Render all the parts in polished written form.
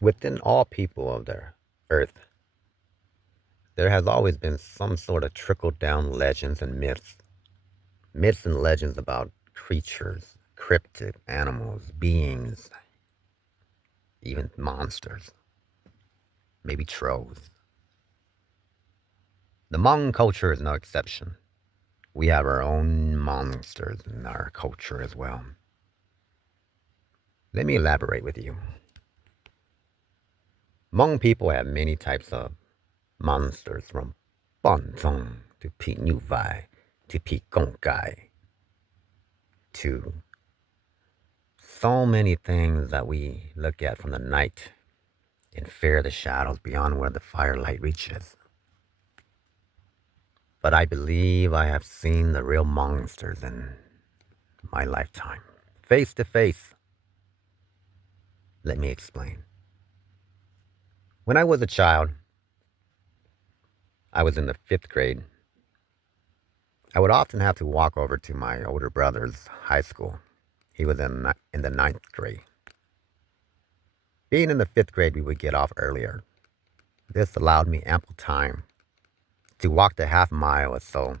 Within all people of the earth, there has always been some sort of trickle down legends and myths. Myths and legends about creatures, cryptid animals, beings, even monsters, maybe trolls. The Hmong culture is no exception. We have our own monsters in our culture as well. Let me elaborate with you. Hmong people have many types of monsters, from Bonzong to Pi Nu Vai to Pi Gong Gai to so many things that we look at from the night and fear the shadows beyond where the firelight reaches. But I believe I have seen the real monsters in my lifetime. Face to face. Let me explain. When I was a child, I was in the 5th grade. I would often have to walk over to my older brother's high school. He was in the 9th grade. Being in the 5th grade, we would get off earlier. This allowed me ample time to walk the half mile or so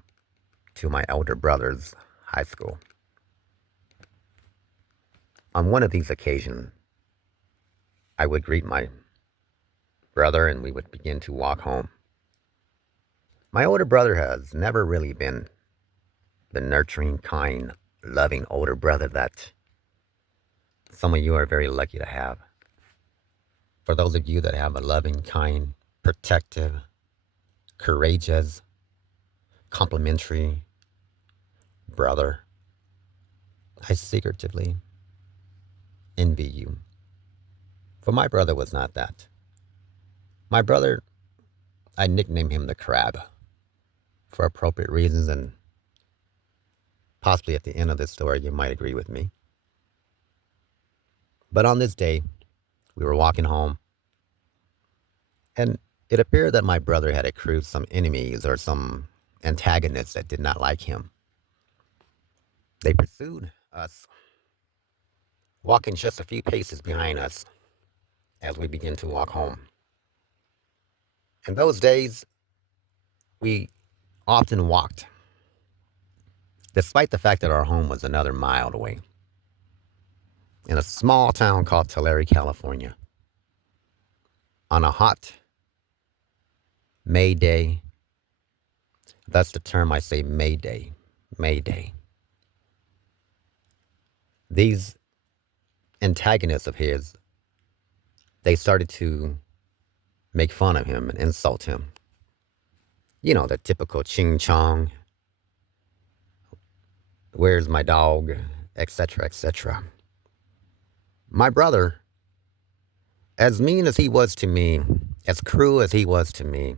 to my elder brother's high school. On one of these occasions, I would greet my brother and we would begin to walk home. My older brother has never really been the nurturing, kind, loving older brother that some of you are very lucky to have. For those of you that have a loving, kind, protective, courageous, complimentary brother, I secretively envy you. For my brother was not that. My brother, I nicknamed him the Crab for appropriate reasons, and possibly at the end of this story you might agree with me. But on this day, we were walking home, and it appeared that my brother had accrued some enemies or some antagonists that did not like him. They pursued us, walking just a few paces behind us as we began to walk home. In those days, we often walked, despite the fact that our home was another mile away, in a small town called Tulare, California. On a hot May day, that's the term I say, May Day, May Day. These antagonists of his, they started to make fun of him and insult him. You know, the typical ching chong, where's my dog, etc., etc. My brother, as mean as he was to me, as cruel as he was to me,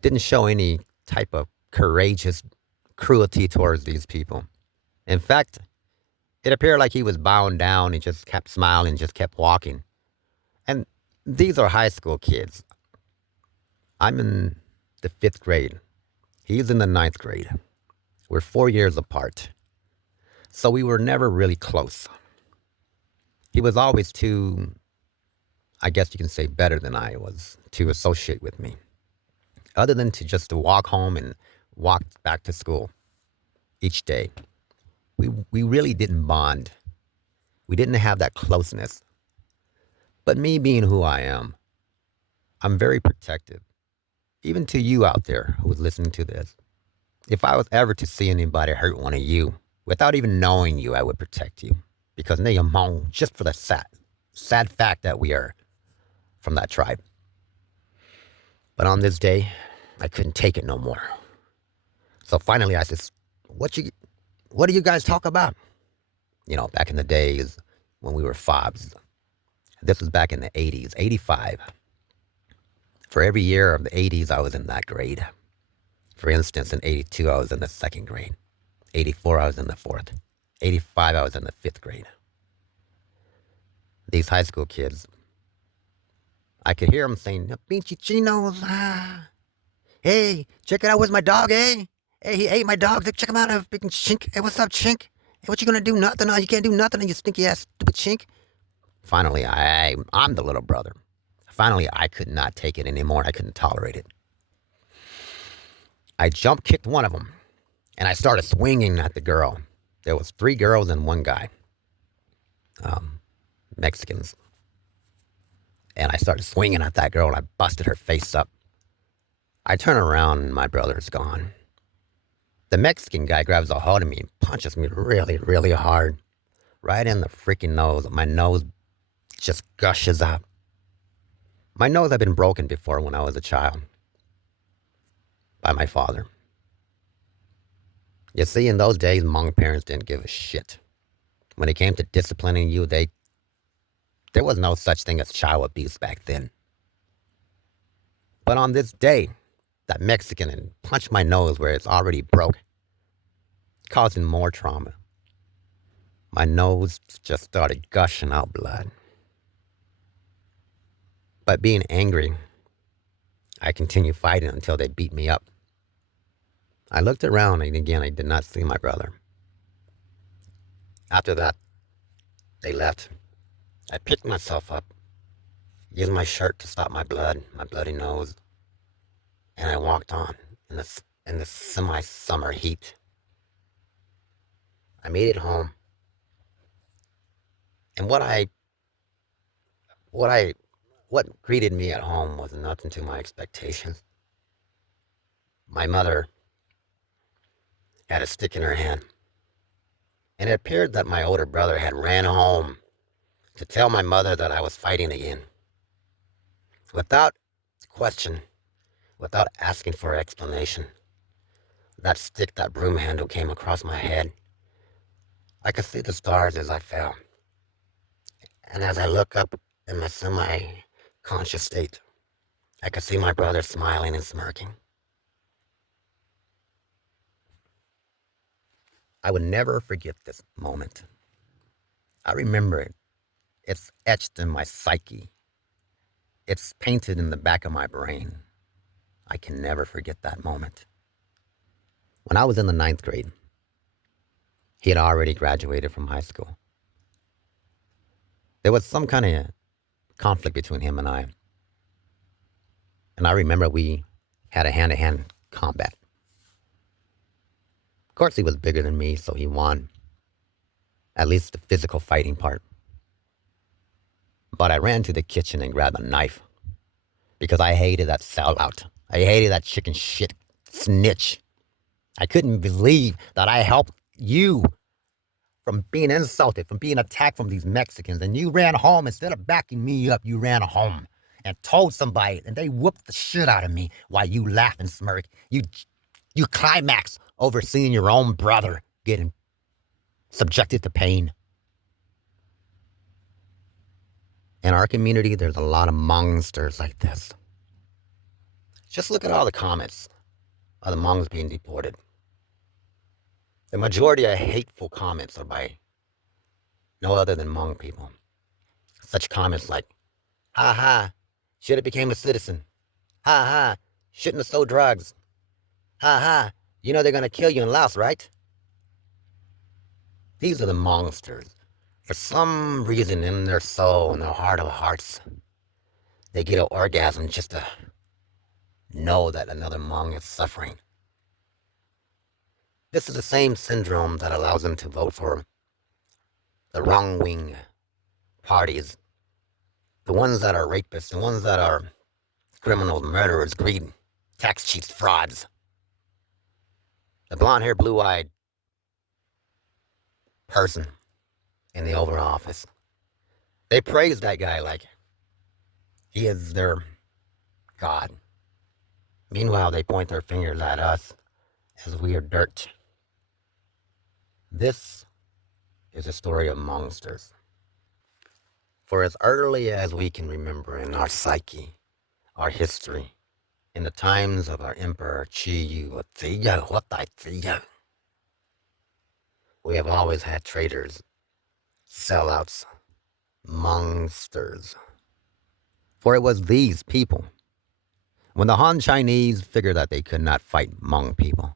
didn't show any type of courageous cruelty towards these people. In fact, it appeared like he was bowing down and just kept smiling and just kept walking. And these are high school kids. I'm in the 5th grade. He's in the 9th grade. We're 4 years apart. So we were never really close. He was always too, I guess you can say, better than I was to associate with me, other than to just to walk home and walk back to school each day. We really didn't bond. We didn't have that closeness. But me being who I am, I'm very protective. Even to you out there who's listening to this. If I was ever to see anybody hurt one of you, without even knowing you, I would protect you. Because they are Hmong, just for the sad fact that we are from that tribe. But on this day, I couldn't take it no more. So finally I said, what do you guys talk about? You know, back in the days when we were fobs. This was back in the 80s, 85. For every year of the 80s, I was in that grade. For instance, in 82, I was in the 2nd grade. 84, I was in the 4th. 85, I was in the 5th grade. These high school kids, I could hear them saying, Pinchy chinos, hey, check it out, where's my dog, eh? Hey, he ate my dog, check him out, freaking chink. Hey, what's up, chink? Hey, what you gonna do, nothing? Oh, you can't do nothing, you stinky ass, stupid chink. Finally, I'm the little brother. Finally, I could not take it anymore. I couldn't tolerate it. I jump kicked one of them, and I started swinging at the girl. There was 3 girls and 1 guy, Mexicans. And I started swinging at that girl, and I busted her face up. I turn around, and my brother's gone. The Mexican guy grabs a hold of me and punches me really, really hard. Right in the freaking nose. My nose just gushes out. My nose had been broken before when I was a child. By my father. You see, in those days, Hmong parents didn't give a shit. When it came to disciplining you, there was no such thing as child abuse back then. But on this day, that Mexican punched my nose where it's already broke, causing more trauma. My nose just started gushing out blood. But being angry, I continued fighting until they beat me up. I looked around, and again, I did not see my brother. After that, they left. I picked myself up, used my shirt to stop my blood, my bloody nose, and I walked on in the semi-summer heat. I made it home, and what greeted me at home was nothing to my expectations. My mother had a stick in her hand, and it appeared that my older brother had ran home to tell my mother that I was fighting again. Without question, without asking for explanation, that stick, that broom handle came across my head. I could see the stars as I fell. And as I look up in my semi-conscious state, I could see my brother smiling and smirking. I would never forget this moment. I remember it. It's etched in my psyche. It's painted in the back of my brain. I can never forget that moment. When I was in the 9th grade, he had already graduated from high school. There was some kind of conflict between him and I. And I remember we had a hand-to-hand combat. Of course, he was bigger than me, so he won. At least the physical fighting part. But I ran to the kitchen and grabbed a knife because I hated that sellout. I hated that chicken shit snitch. I couldn't believe that I helped you from being insulted, from being attacked from these Mexicans, and you ran home. Instead of backing me up, you ran home and told somebody, and they whooped the shit out of me while you laugh and smirk. You climax over seeing your own brother getting subjected to pain. In our community, there's a lot of mongsters like this. Just look at all the comments of the Hmongs being deported. The majority of hateful comments are by no other than Hmong people. Such comments like, ha ha, should have became a citizen. Ha ha, shouldn't have sold drugs. Ha ha, you know they're going to kill you in Laos, right? These are the mongsters. For some reason in their soul, in their heart of hearts, they get an orgasm just to know that another Hmong is suffering. This is the same syndrome that allows them to vote for the wrong-wing parties. The ones that are rapists, the ones that are criminals, murderers, greed, tax cheats, frauds. The blonde-haired, blue-eyed person in the Oval Office. They praise that guy like he is their God. Meanwhile, they point their fingers at us as we are dirt. This is a story of mongsters. For as early as we can remember in our psyche, our history, in the times of our Emperor we have always had traitors, sellouts, mongsters. For it was these people, when the Han Chinese figured that they could not fight Hmong people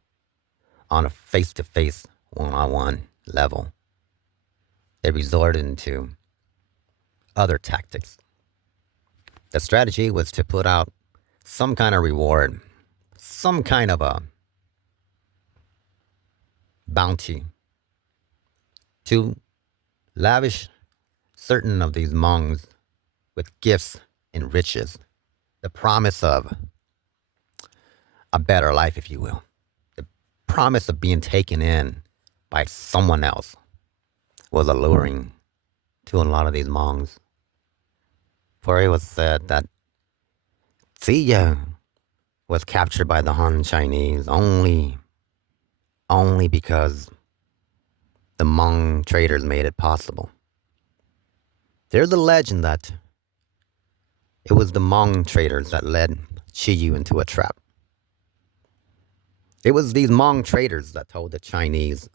on a face-to-face, one-on-one level, they resorted into other tactics. The strategy was to put out some kind of reward, some kind of a bounty to lavish certain of these Hmongs with gifts and riches, the promise of a better life, if you will, the promise of being taken in by someone else was alluring to a lot of these Hmongs. For it was said that Ziya was captured by the Han Chinese only because the Hmong traders made it possible. There's a legend that it was the Hmong traders that led Chiyu into a trap. It was these Hmong traders that told the Chinese,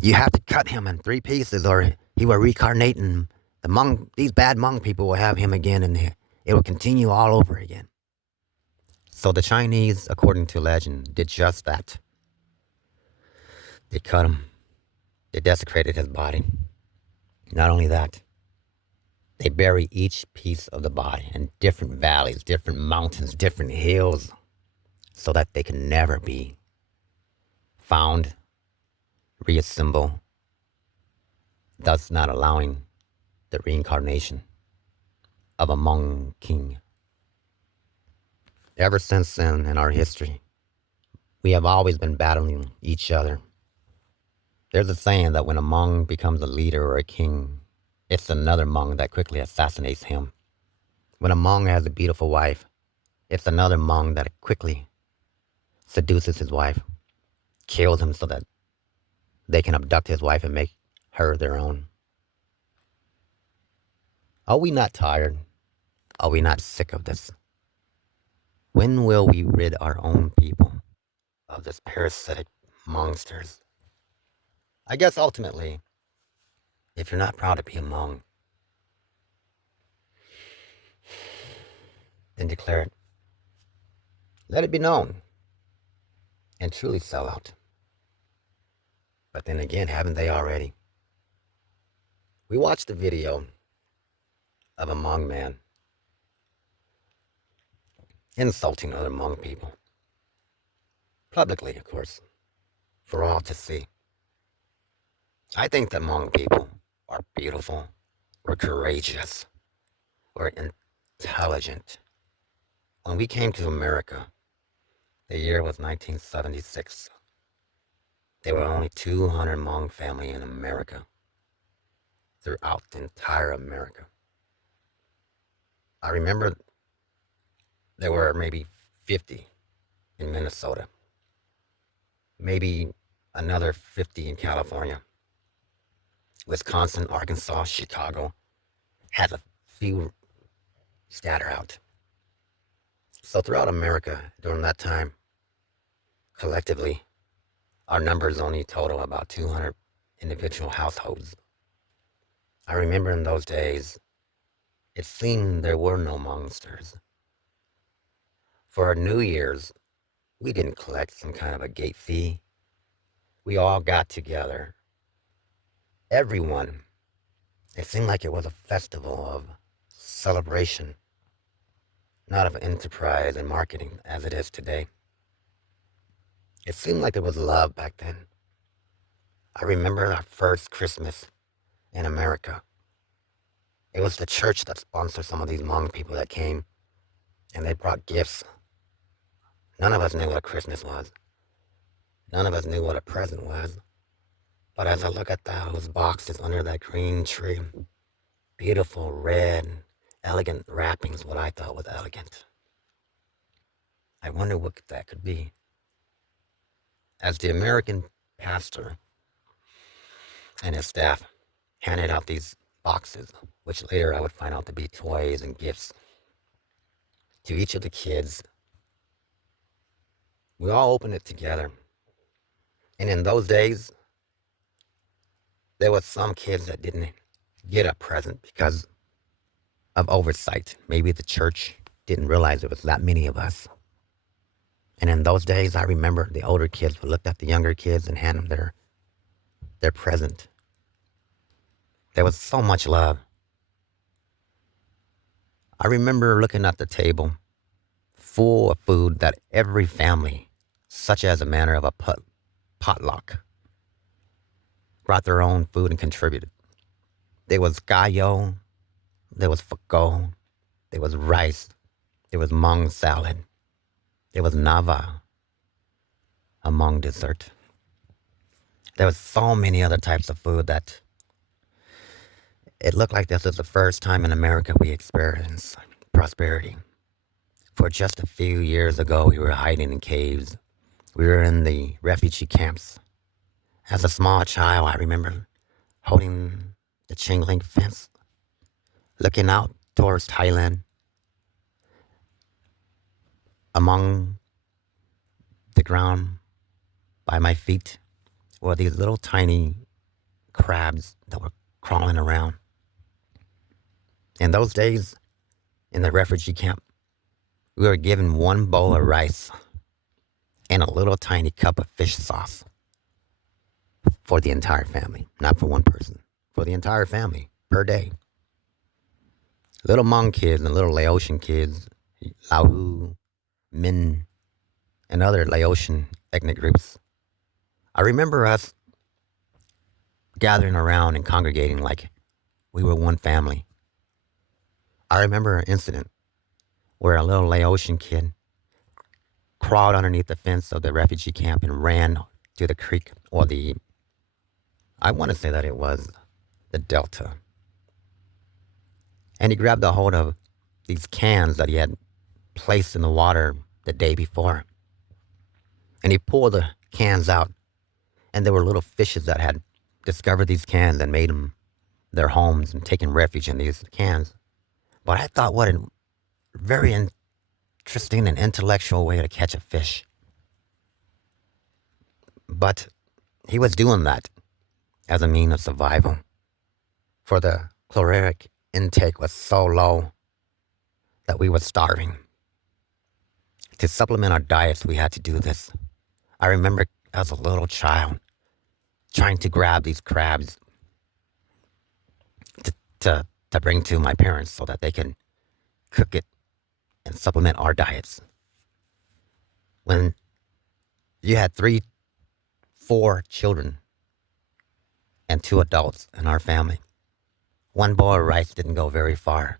you have to cut him in 3 pieces or he will reincarnate and these bad Hmong people will have him again and it will continue all over again. So the Chinese, according to legend, did just that. They cut him. They desecrated his body. Not only that, they bury each piece of the body in different valleys, different mountains, different hills, so that they can never be found, reassembled, thus not allowing the reincarnation of a Hmong king. Ever since then in our history, we have always been battling each other. There's a saying that when a Hmong becomes a leader or a king, it's another Hmong that quickly assassinates him. When a Hmong has a beautiful wife, it's another Hmong that quickly seduces his wife, kills him so that they can abduct his wife and make her their own. Are we not tired? Are we not sick of this? When will we rid our own people of this parasitic mongsters? I guess ultimately, if you're not proud to be a Hmong, then declare it. Let it be known and truly sell out. But then again, haven't they already? We watched a video of a Hmong man insulting other Hmong people. Publicly, of course, for all to see. I think that Hmong people are beautiful, we're courageous, we're intelligent. When we came to America, the year was 1976. There were only 200 Hmong family in America, throughout the entire America. I remember there were maybe 50 in Minnesota, maybe another 50 in California. Wisconsin, Arkansas, Chicago had a few scatter out. So throughout America during that time, collectively, our numbers only total about 200 individual households. I remember in those days, it seemed there were no mongsters. For our New Year's, we didn't collect some kind of a gate fee. We all got together. Everyone. It seemed like it was a festival of celebration, not of enterprise and marketing as it is today. It seemed like there was love back then. I remember our first Christmas in America. It was the church that sponsored some of these Hmong people that came, and they brought gifts. None of us knew what Christmas was. None of us knew what a present was. But as I look at those boxes under that green tree, beautiful red, elegant wrappings, what I thought was elegant. I wonder what that could be. As the American pastor and his staff handed out these boxes, which later I would find out to be toys and gifts, to each of the kids, we all opened it together. And in those days, there was some kids that didn't get a present because of oversight. Maybe the church didn't realize there was that many of us. And in those days, I remember the older kids would look at the younger kids and hand them their present. There was so much love. I remember looking at the table full of food that every family, such as a manner of a potluck, brought their own food and contributed. There was gallo, there was fago, there was rice, there was mung salad, there was nava, a mung dessert. There was so many other types of food that it looked like this was the first time in America we experienced prosperity. For just a few years ago, we were hiding in caves. We were in the refugee camps. As a small child, I remember holding the chain link fence, looking out towards Thailand. Among the ground by my feet were these little tiny crabs that were crawling around. In those days, in the refugee camp, we were given one bowl of rice and a little tiny cup of fish sauce for the entire family, not for one person, for the entire family per day. Little Hmong kids and little Laotian kids, Lahu, Min, and other Laotian ethnic groups. I remember us gathering around and congregating like we were one family. I remember an incident where a little Laotian kid crawled underneath the fence of the refugee camp and ran to the creek or I want to say that it was the delta. And he grabbed a hold of these cans that he had placed in the water the day before. And he pulled the cans out, and there were little fishes that had discovered these cans and made them their homes and taken refuge in these cans. But I thought, what a very interesting and intellectual way to catch a fish. But he was doing that as a means of survival. For the caloric intake was so low that we were starving. To supplement our diets, we had to do this. I remember as a little child trying to grab these crabs to bring to my parents so that they can cook it and supplement our diets. When you had 3, 4 children and 2 adults in our family, one bowl of rice didn't go very far.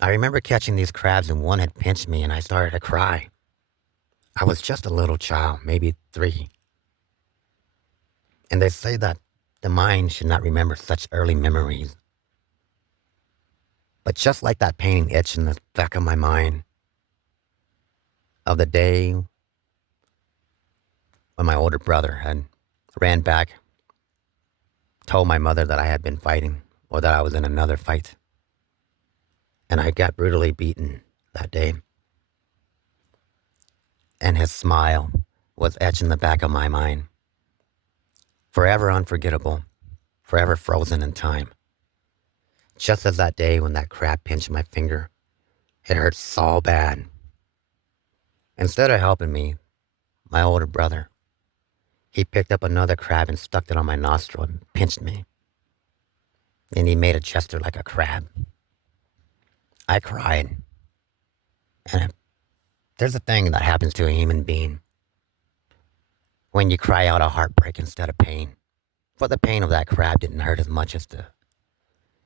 I remember catching these crabs and one had pinched me and I started to cry. I was just a little child, maybe 3. And they say that the mind should not remember such early memories. But just like that painting etched in the back of my mind of the day when my older brother had ran back, told my mother that I had been fighting or that I was in another fight. And I got brutally beaten that day. And his smile was etched in the back of my mind. Forever unforgettable, forever frozen in time. Just as that day when that crab pinched my finger, it hurt so bad. Instead of helping me, my older brother, he picked up another crab and stuck it on my nostril and pinched me. And he made a gesture like a crab. I cried. And there's a thing that happens to a human being when you cry out of heartbreak instead of pain. But the pain of that crab didn't hurt as much as the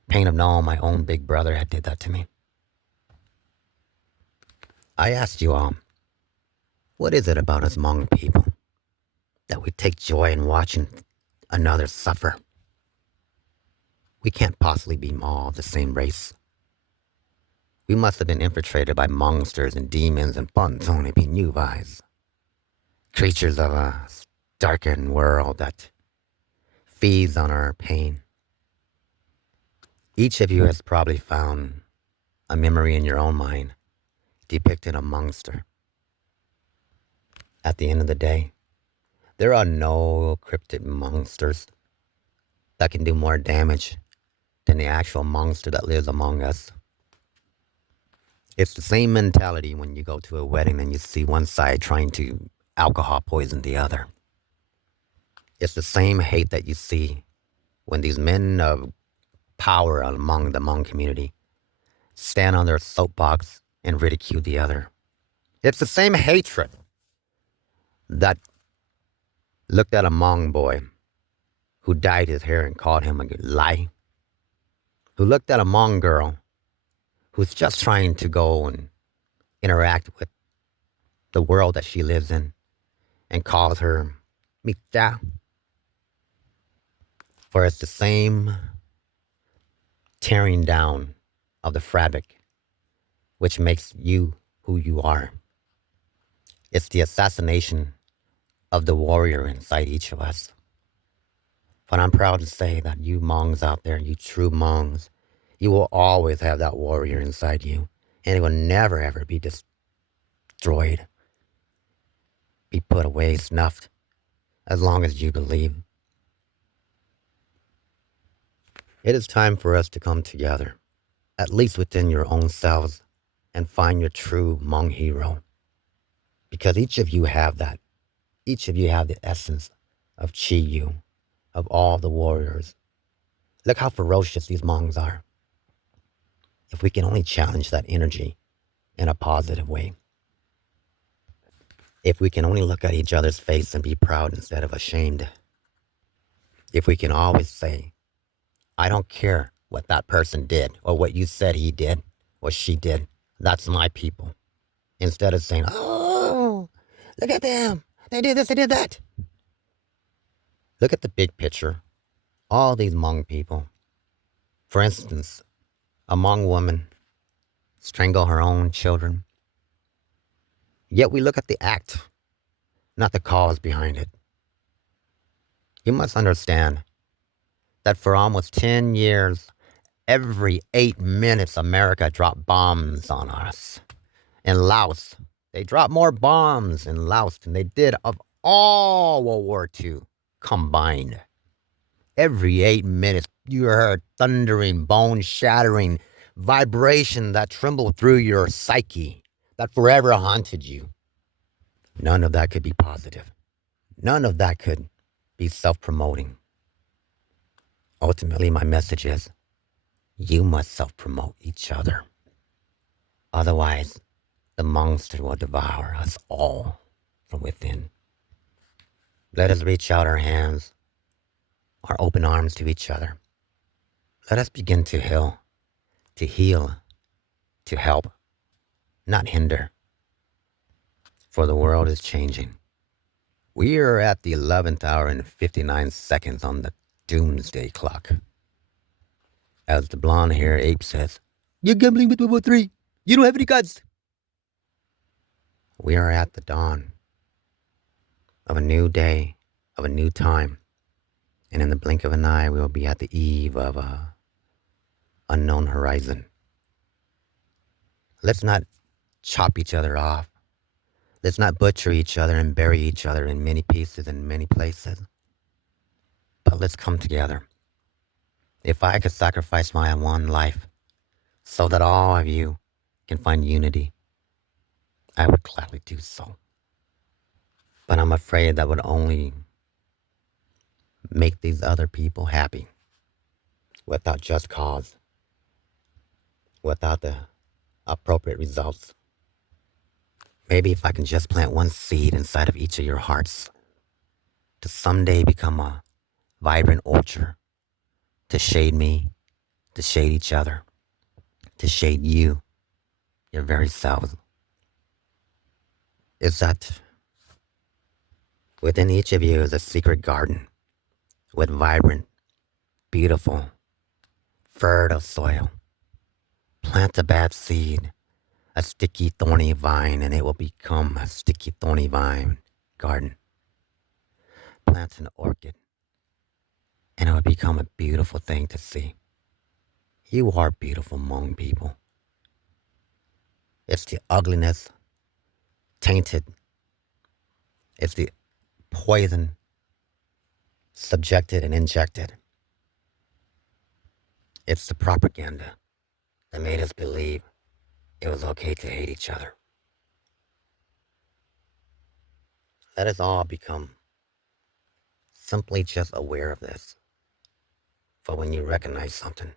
pain of knowing my own big brother had did that to me. I asked you all, what is it about us Hmong people that we take joy in watching another suffer? We can't possibly be all the same race. We must have been infiltrated by mongsters and demons and Pontoni Pinuvais, creatures of a darkened world that feeds on our pain. Each of you has probably found a memory in your own mind depicting a monster. At the end of the day, there are no cryptid monsters that can do more damage than the actual monster that lives among us. It's the same mentality when you go to a wedding and you see one side trying to alcohol poison the other. It's the same hate that you see when these men of power among the Hmong community stand on their soapbox and ridicule the other. It's the same hatred that looked at a Hmong boy who dyed his hair and called him a lie, who looked at a Hmong girl who's just trying to go and interact with the world that she lives in and calls her Mita. For it's the same tearing down of the fabric which makes you who you are. It's the assassination of the warrior inside each of us. But I'm proud to say that you Hmongs out there, you true Hmongs, you will always have that warrior inside you, and it will never ever be destroyed, be put away, snuffed, as long as you believe. It is time for us to come together, at least within your own selves, and find your true Hmong hero. Because each of you have that. Each of you have the essence of Chi Yu, of all the warriors. Look how ferocious these Hmongs are. If we can only challenge that energy in a positive way. If we can only look at each other's face and be proud instead of ashamed. If we can always say, I don't care what that person did or what you said he did or she did. That's my people. Instead of saying, oh, look at them. They did this, they did that. Look at the big picture. All these Hmong people. For instance, a Hmong woman strangle her own children. Yet we look at the act, not the cause behind it. You must understand that for almost 10 years, every 8 minutes, America dropped bombs on us. In Laos, they dropped more bombs in Laos than they did of all World War II combined. Every 8 minutes, you heard thundering, bone-shattering vibration that trembled through your psyche, that forever haunted you. None of that could be positive. None of that could be self-promoting. Ultimately, my message is, you must self-promote each other. Otherwise, the monster will devour us all from within. Let us reach out our hands, our open arms to each other. Let us begin to heal, to help, not hinder. For the world is changing. We are at the 11th hour and 59 seconds on the doomsday clock. As the blonde-haired ape says, you're gambling with World War III. You don't have any guts. We are at the dawn of a new day, of a new time. And in the blink of an eye, we will be at the eve of an unknown horizon. Let's not chop each other off. Let's not butcher each other and bury each other in many pieces in many places. But let's come together. If I could sacrifice my one life so that all of you can find unity, I would gladly do so. But I'm afraid that would only make these other people happy without just cause, without the appropriate results. Maybe if I can just plant one seed inside of each of your hearts to someday become a vibrant orchard, to shade me, to shade each other, to shade you, your very selves. Is that within each of you is a secret garden with vibrant, beautiful, fertile soil. Plant a bad seed, a sticky, thorny vine, and it will become a sticky, thorny vine garden. Plant an orchid, and it will become a beautiful thing to see. You are beautiful Hmong people. It's the ugliness, tainted. It's the poison, subjected and injected. It's the propaganda that made us believe it was okay to hate each other. Let us all become simply just aware of this. For when you recognize something,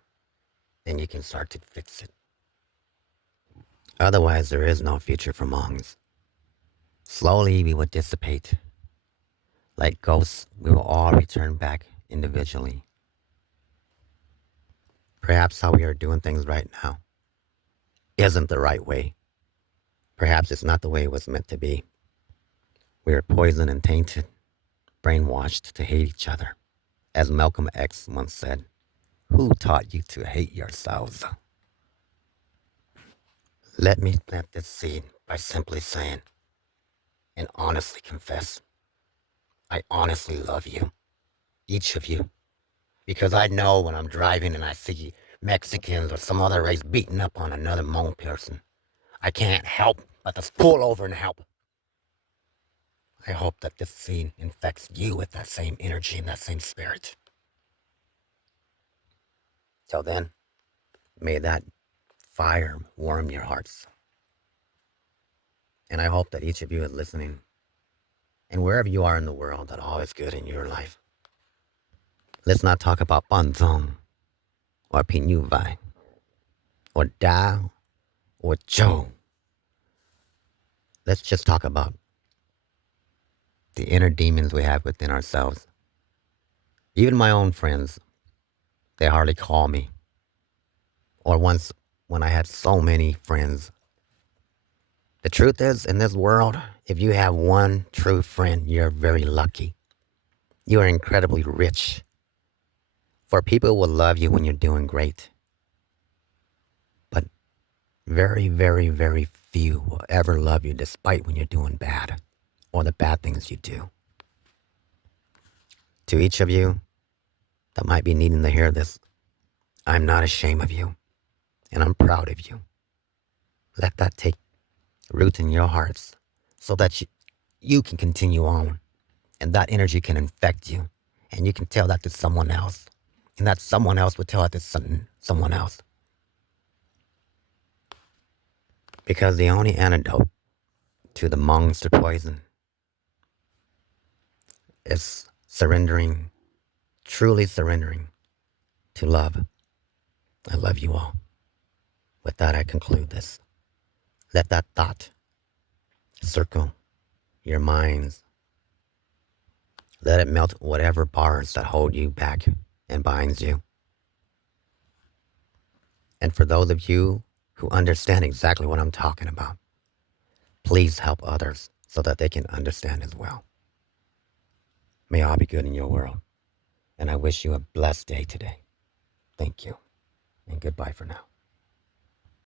then you can start to fix it. Otherwise, there is no future for monks. Slowly, we will dissipate. Like ghosts, we will all return back individually. Perhaps how we are doing things right now isn't the right way. Perhaps it's not the way it was meant to be. We are poisoned and tainted, brainwashed to hate each other. As Malcolm X once said, who taught you to hate yourselves? Let me plant this seed by simply saying and honestly confess, I honestly love you, each of you, because I know when I'm driving and I see Mexicans or some other race beating up on another Hmong person, I can't help but to pull over and help. I hope that this seed infects you with that same energy and that same spirit. Till then, may that fire warm your hearts. And I hope that each of you is listening. And wherever you are in the world, that all is good in your life. Let's not talk about Banzong or Pinyuvai or Dao or Joe. Let's just talk about the inner demons we have within ourselves. Even my own friends, they hardly call me. Or once when I had so many friends. The truth is, in this world, if you have one true friend, you're very lucky. You are incredibly rich. For people will love you when you're doing great. But very, very, very few will ever love you despite when you're doing bad or the bad things you do. To each of you that might be needing to hear this, I'm not ashamed of you, and I'm proud of you. Let that take root in your hearts so that you can continue on, and that energy can infect you, and you can tell that to someone else, and that someone else will tell it to someone else. Because the only antidote to the monster poison is surrendering, truly surrendering to love. I love you all. With that, I conclude this. Let that thought circle your minds. Let it melt whatever bars that hold you back and binds you. And for those of you who understand exactly what I'm talking about, please help others so that they can understand as well. May all be good in your world. And I wish you a blessed day today. Thank you. And goodbye for now.